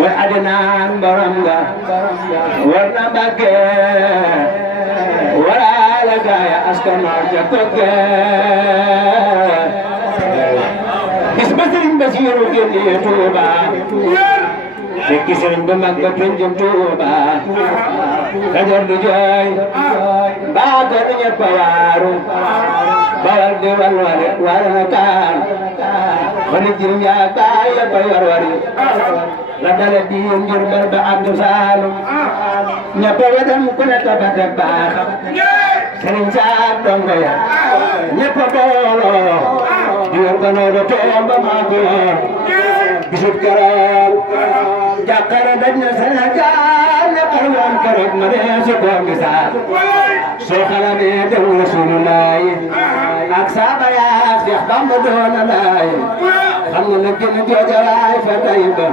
وأدنان برمغا ورنا بكي ولا لقايا أسكن عجتك اسم سرين بسير وكني توبا فكي سرين بمكة تنجم توبا كجر دجاي باكر نيبوارو بارد والوالد والنكان خنجر نياكاي بيواروري la dala di ngir barba Abdou Saloum ñëpp a dem ku ne toppate baax Serigne Saak dongo ya ñëpp a booloo di organiser tool ba maa ko bisub keroog jàkkaare daj na Sénégal nekkal woon keroog ma ne si ko misaal soo xalamee dem Rasulullah ak saaba yaa Seex Bamba doona laay xam nga nag gën a joojawaay fa tay ba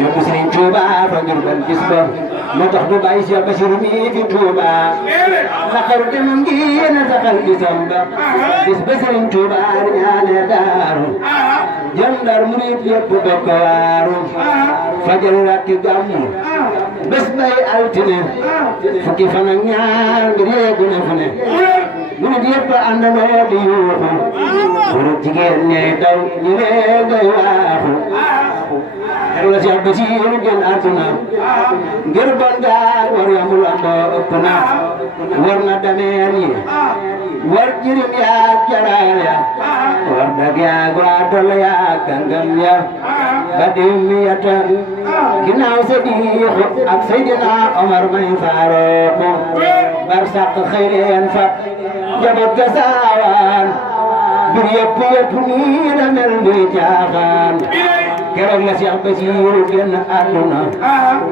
yóbbu Sëriñ Tuuba fa ngir ban gis ba moo tax du bàyyi Cheikh Bassirou mi fi Tuuba naqaru dem ngi na saxal bisam ba bis ba Sëriñ Tuuba ñaane daaru jëndar murit yëpp bokk waaru fajal rakki gàmmu bés bay altine fukki fan ak ñaar ngir yeegu ne fu ne murit yëpp àndandoo di yuuxu murit jigéen ñey daw ñu lee ngay waaxu la Cheikh Bassirou génn àdduna ngir bon gaal war yamul amboo ëpp na war na dameel yi war jirim yaak jaraal ya war dag yaak waa tol yaak kàngam ya ba dimmi yata ginnaaw Sadiixu ak Seydina Omar may Faaruqu bar sàq xëyreen fat njaboot ga saawaan bir yëpp nii la mel luy caaxaan keroog la Cheikh Bassirou génn àdduna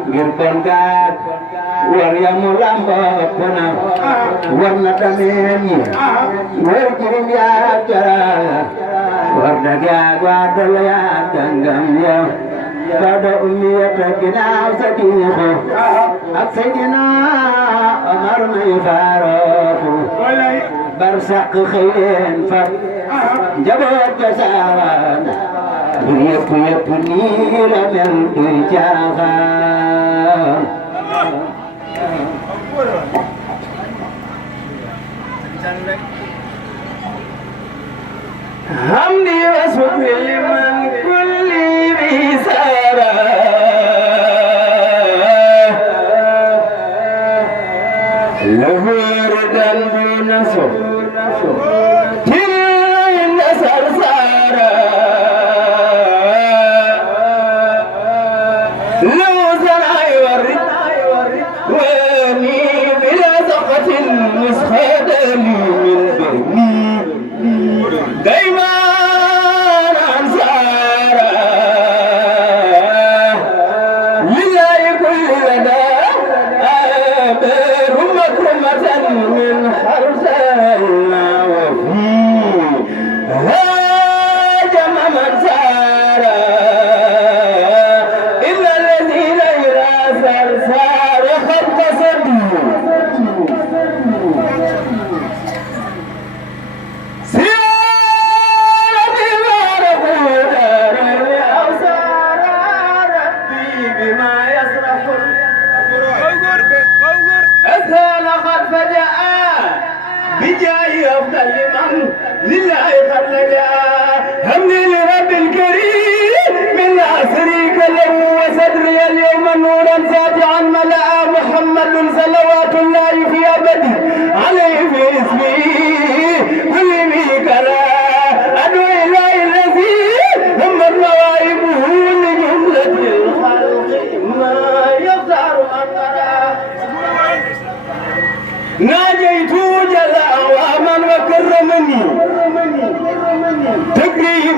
ngir bon gaal war yamu lambo ëpp na war na dameel yi war jirim yaak jaraal war dag yaak waa dol yaak kàngam ya bada ummiyata ginnaaw Sadiixu ak Seydina Omar may Faaruqu bar sàq xëyreen fat njaboot ga saawaan yëpp nii la mel duy caaxaan hamdi wa shukri liman kulli bisara lahu ridan bi nasr دايما انسى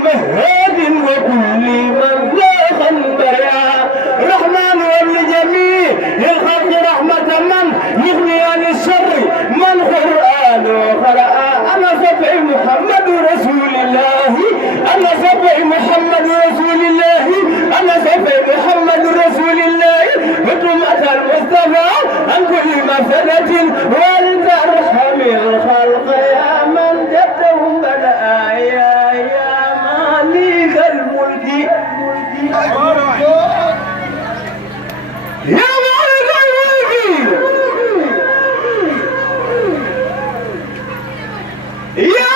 مهاد وكل من لا خنبيا رحمن ولجميع الخلق رحمة من يغني عن الشر من قرآن وقرأ أنا صفي محمد رسول الله أنا صفي محمد رسول الله أنا صفي محمد رسول الله وتمة المصطفى عن كل مفسدة ولترحم الخلق يا من جدهم بدأ يا مالك الملك يا مالك الملك يا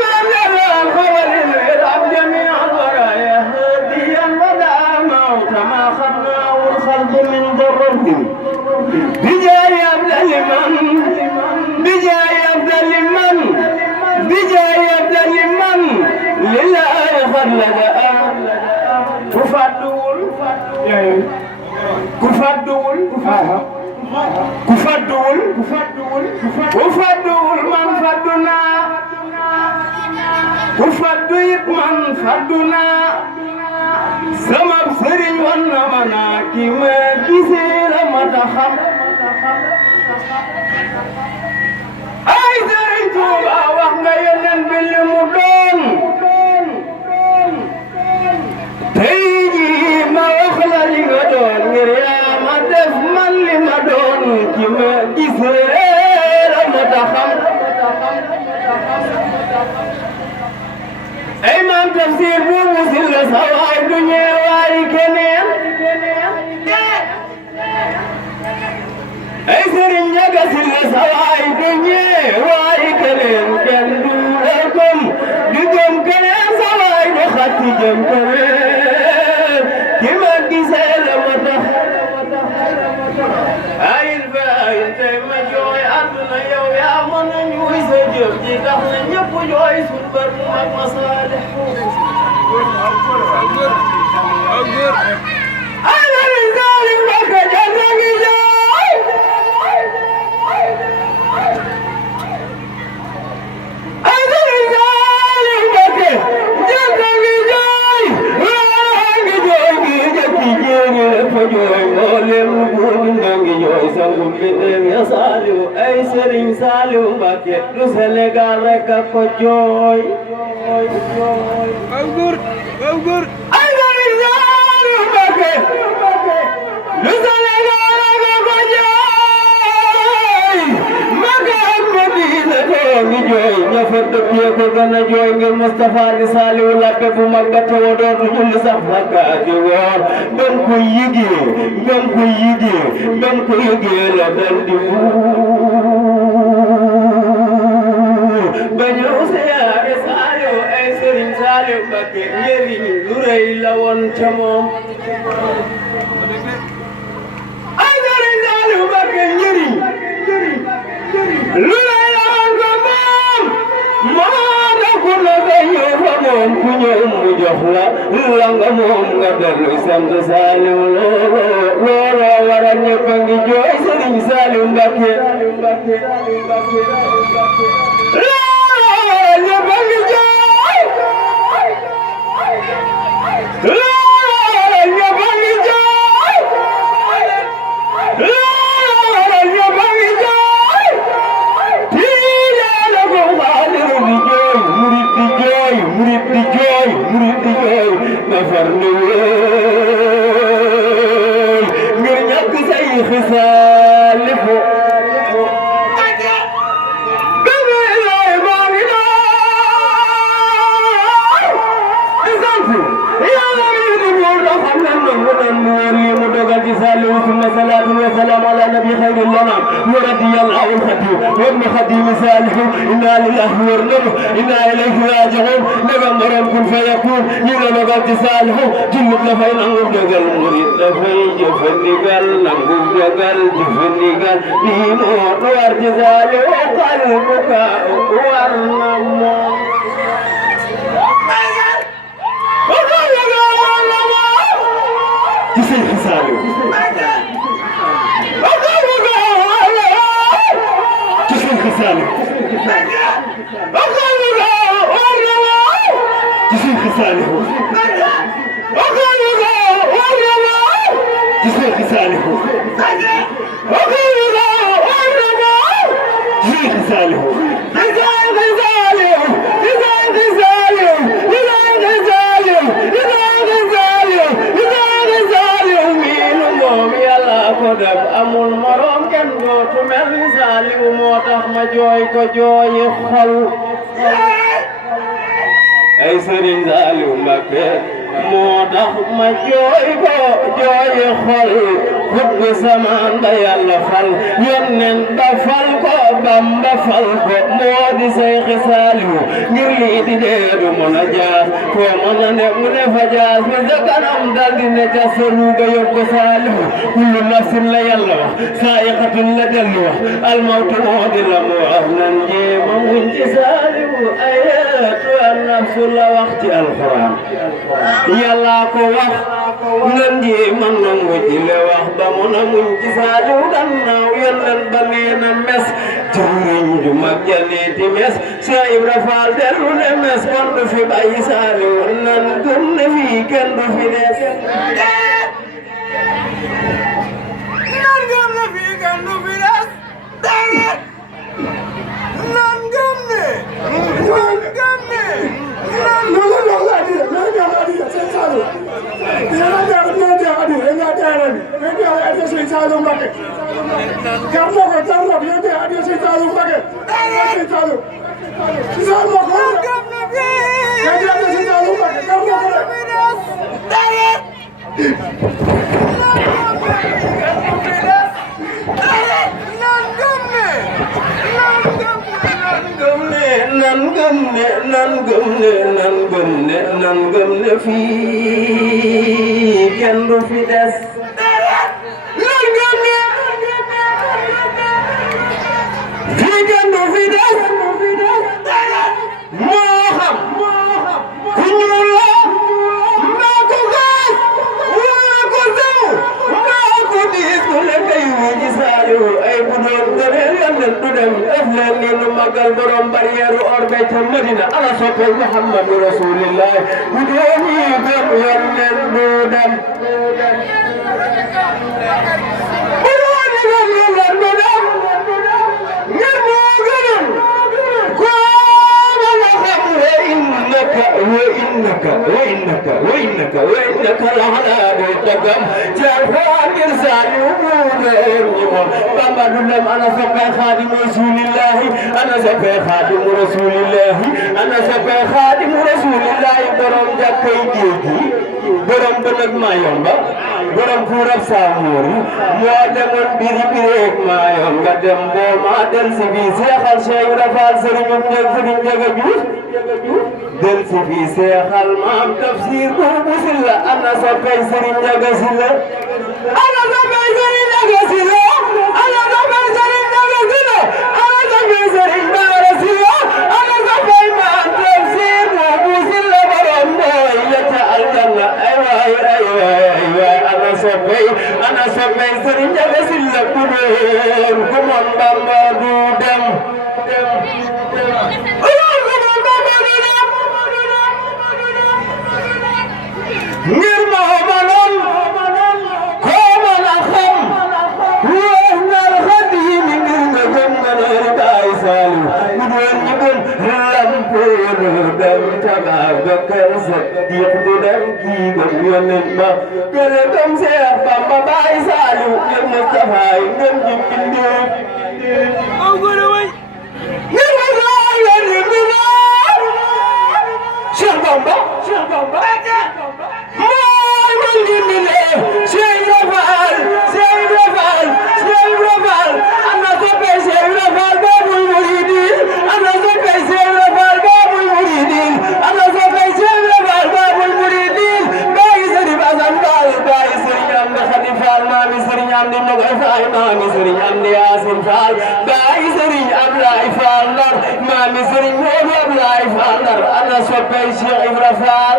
من له الخبر العب جميع البرايا هاديا ولا موت ما خدناه الخلق من ضرر بجاي أبدل من بجاي أبدل من بجاي أبدل من لله خلد كفدول كفدول كفدول كفدول من فدنا كفدول من فدنا سمب سرين ونمنا كما كسير متخم أي سرين توبا وحنا ينن بالمدون تيجي ما أخلى لغدون مريا ما دف من لمدون كما كسير متخم أي من تفسير بوسيل سواء الدنيا واي كنين أي سرين يقسل سواء الدنيا واي كنين كن دولكم دكم كنين سواء بخطي جم كنين كما كسيل متخ أي الفاين تيما جوي أدنى يو يا من يوي سجب جيدخنا نيبو جوي سنبر مصالح أنا لذلك بك جنك جاي أنا لذلك بك جنك جاي وأنا جوي جاي جيني فجوي مولم بوندنgi joy sangum bidem ya saliu ay serigne saliu Mbacké lu Sénégal rek ko joy awgur ay serigne saliu Mbacké lu Sénégal rek ko joy magal Medina ngi joy ñafa dëpp ko gëna joy ngir Moustapha di Saliu Lappé bu magga te wodor du julli sax makka di wor don ko yigi la dal di bañu siyaare Saliu ay Serigne Saliu Mbacké njëriñ lu rëy la woon ca moom ay Serigne Saliu Mbacké njëriñ lu rëy la woon ca moom moo tax ku la ñëw fa moom ku ñëw mu jox la nga moom nga dellu sant Saliu looloo waral ñëpp a ngi jooy Serigne Saliu Mbacké looloo waral ñëpp a ngi jooy looloo waral ñëpp a ngi jooy looloo waral ñëpp a ngi jooy tiijaana ko Xaadiru di jooy murid di jooy murid di jooy murid di jooy nafar ni wéy ngir ñàkk say xisaalifu Saliu summa salatu wa salam ala nabi khairil anam wa radiyallahu al-khadim wa ibn khadim Saliu inna lillahi wa inna ilayhi raji'un daga borom kun fayakun ñu la dogal ci Saliu jullit la fay nangu dogal murid la fay jëfandigal nangu dogal jëfandigal li moo war ci Saliu qalbuka war na moom Saliu Saliu Cheikh Saliou ci Cheikh Saliou Cheikh Saliou amul morom kenn dootu mel ni Saliou moo tax ma jooy ko jooyi xol ay Serigne Saliou Mbacké moo tax ma jooy ko jooyi xol xutbu zaman ba Yàlla fal yónneen ba fal ko Bamba fal ko moo di Cheikh Saliou ngir lii di dee du mën a jaas foo mën a ne mu ne fa jaas mi sa kanam dal di ne ca saruga yóbbu Saliou kullu nafsin la Yàlla wax saa'iqatun la dellu wax almawtu moo di la mu wax nan jéema muñ ci Saliou ayatu an nafsu la wax ci alquran Yàlla ko wax nan jéema nangu ci le wax ba mu na muñ ci Saliou gannaaw yónneen ba nee na mes jëwriñ ju mag janeeti mes Cheikh Ibra Fall dellu ne mes kon du fi bàyyi Saliou nan gëm ne fii kenn du fi des nan gëm ne fii kenn du fi des nan gëm ne nan gëm ne fii kenn du fi des nan gëm ne fii kenn du fi des moo xam ku ñuul la mbaa ku gaas wala ku sew mbaa ku diis ku nekk yu ji Saliou ay bu doon gëneel yónneen du dem def leen ni nu magal borom barrière or be ca Madina ala soppal Muhammadu Rasulillah bu doon yi gëm yónneen du dem وإنك لعلى بيتكم جرفان إرسالي بابا نلم أنا سبع خادم رسول الله أنا سبع خادم رسول الله أنا سبع خادم رسول الله برام جاكي جيجي برام بنك ما يومبا برام فورب ساموري مودمون بيري بيريك ما يومبا دمبو ما دل سبي سيخال شاي رفال سرين جاجوز del si fi seexal maam tafsir bu silla ana soppay Serigne Ndiaga Sylla ana soppay Serigne Ndiaga Sylla ana soppay Serigne Ndiaga Sylla ana soppay Serigne Bara Sylla ana soppay maam tafsir bu silla borom boy la ca aljanna ay waay ana soppay Serigne Ndiaga Sylla bu doon ko mon Bamba du dem ngir moo mënoon koo mën a xam wees nal Xaadim ngir nga gëm nga noonu Baay Saliou bu doon ñu gëm lampoonu dem Abubakar Sadiq du dem kii gëm yónneen ba gële gëm Seex Bamba Baay Saliou ngir Mustafa yi ngëm ji mbindeef ngir ma laay yónneen bi Cheikh Bamba mooy man gindile Cheikh Ibra Fall ana soppay Cheikh Ibra Fall Baabul Muridiin ana soppay Cheikh Ibra Fall Baabul Muridiin ana soppay Cheikh Ibra Fall Baabul Muridiin baayi Serigne Assane Fall baayi Serigne Amdi Khady Fall maami Serigne Amdi Nogoy Fall maami Serigne Amdi Yaasin Fall baayi Serigne Ablaye Fall Ndar maami Serigne Modou Ablaye Fall Ndar ana soppay Cheikh Ibra Fall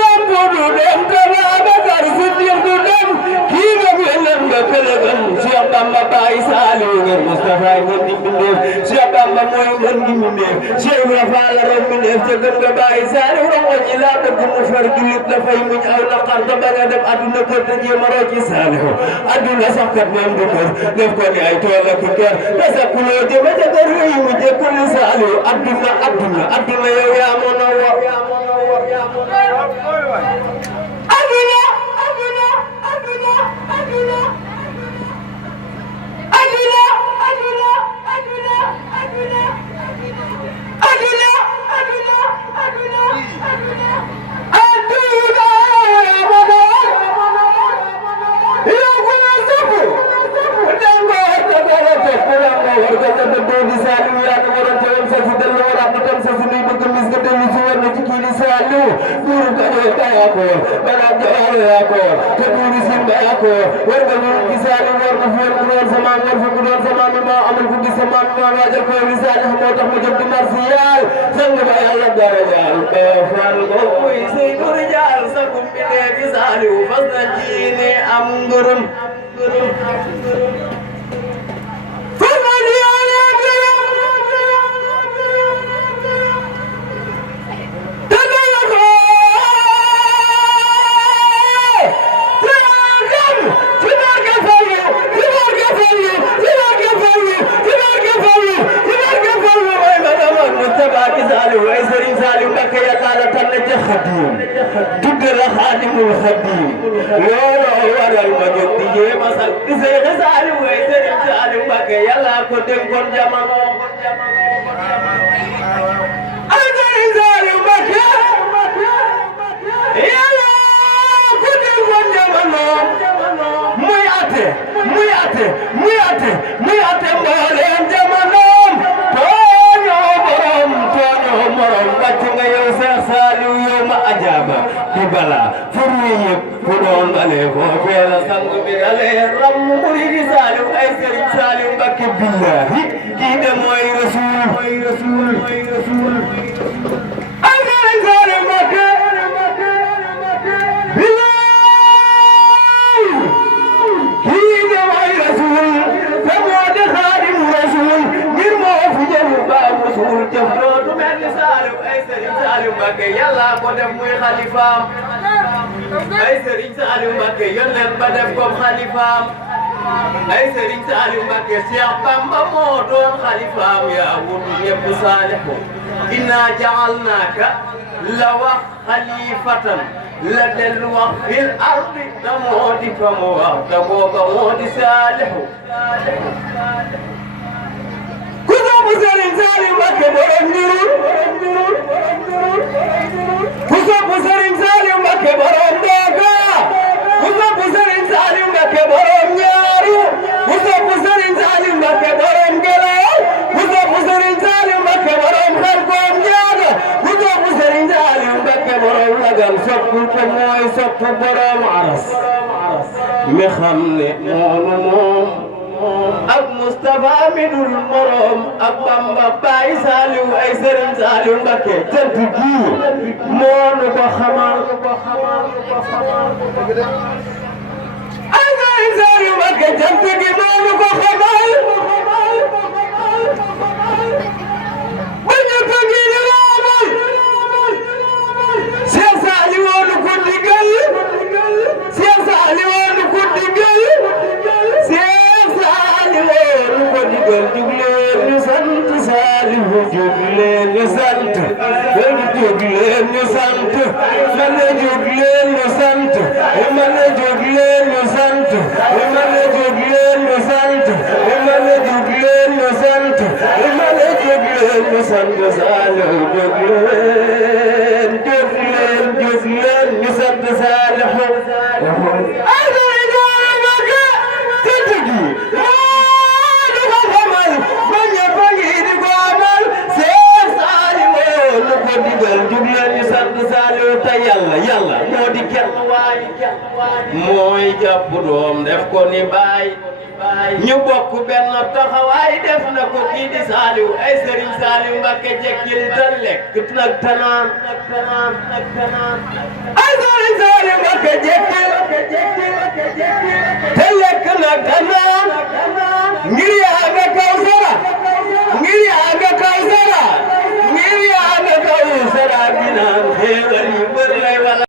lampu du dem te Babacar Siddiq du dem kii nga Bamba këlëgëm Cheikh Bamba Baye Saliou ngeen Moustapha ngeen di mbindeef Cheikh Bamba mooy ngeen di mbindeef Cheikh Ibra Fall la roon mbindeef ca gëm nga Baye Saliou rongo ñi laa bëgg mu far jullit la fay muñ aw naqar te bañ a dem adduna kër te jéem a roo ci Saliou adduna sax kat moom du kër def ko ni ay tool ak kër te sa kuloo jëme ca kër yi mu jékkul ni Saliou adduna yow yaa mën a wo ñu bokk benn taxawaay def na ko kii di Saliou ay Serigne Saliou Mbacké jekkil te lekk nag tanaan ay Serigne Saliou Mbacké jekkil te lekk nag